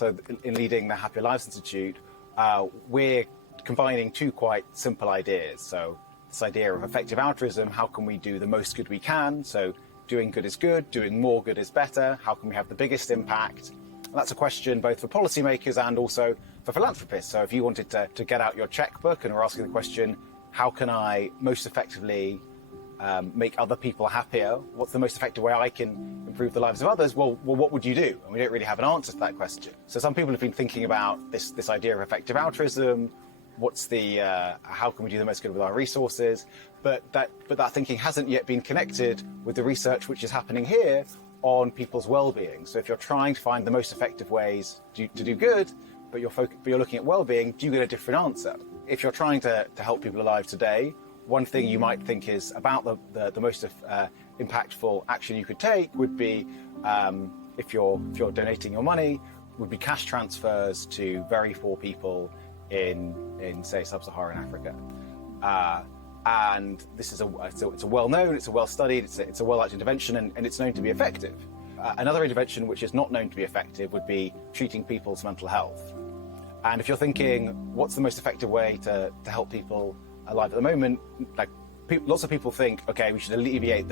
so in leading the Happier Lives Institute, we're combining two quite simple ideas. So this idea of effective altruism, how can we do the most good we can? So doing good is good, doing more good is better. How can we have the biggest impact? And that's a question both for policymakers and also for philanthropists. So if you wanted to get out your checkbook and are asking the question, how can I most effectively make other people happier? What's the most effective way I can improve the lives of others? Well, what would you do? And we don't really have an answer to that question. So some people have been thinking about this idea of effective altruism. What's how can we do the most good with our resources? But that thinking hasn't yet been connected with the research which is happening here on people's well-being. So if you're trying to find the most effective ways to do good, but you're looking at well-being, do you get a different answer? If you're trying to help people alive today, one thing you might think is about the most impactful action you could take would be, if you're donating your money, would be cash transfers to very poor people in say sub-Saharan Africa. And this is it's a well-known, it's a well-studied, it's a well-liked intervention, and it's known to be effective. Another intervention which is not known to be effective would be treating people's mental health. And if you're thinking, what's the most effective way to help people alive at the moment? Lots of people think, okay, we should alleviate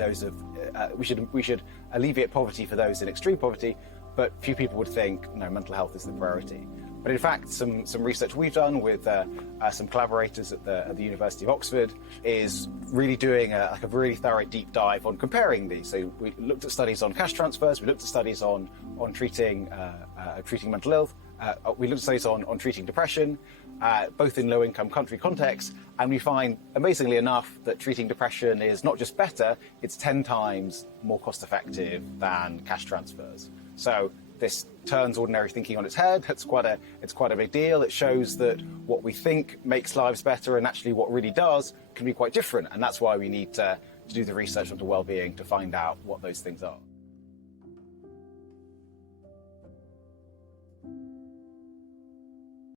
we should alleviate poverty for those in extreme poverty, but few people would think, no, mental health is the priority. But in fact, some research we've done with some collaborators at the University of Oxford is really doing a really thorough deep dive on comparing these. So we looked at studies on cash transfers, we looked at studies on treating mental health, we looked at studies on treating depression, both in low-income country contexts, and we find, amazingly enough, that treating depression is not just better, it's 10 times more cost-effective than cash transfers. So this turns ordinary thinking on its head. It's quite a big deal. It shows that what we think makes lives better and actually what really does can be quite different. And that's why we need to do the research onto well-being to find out what those things are.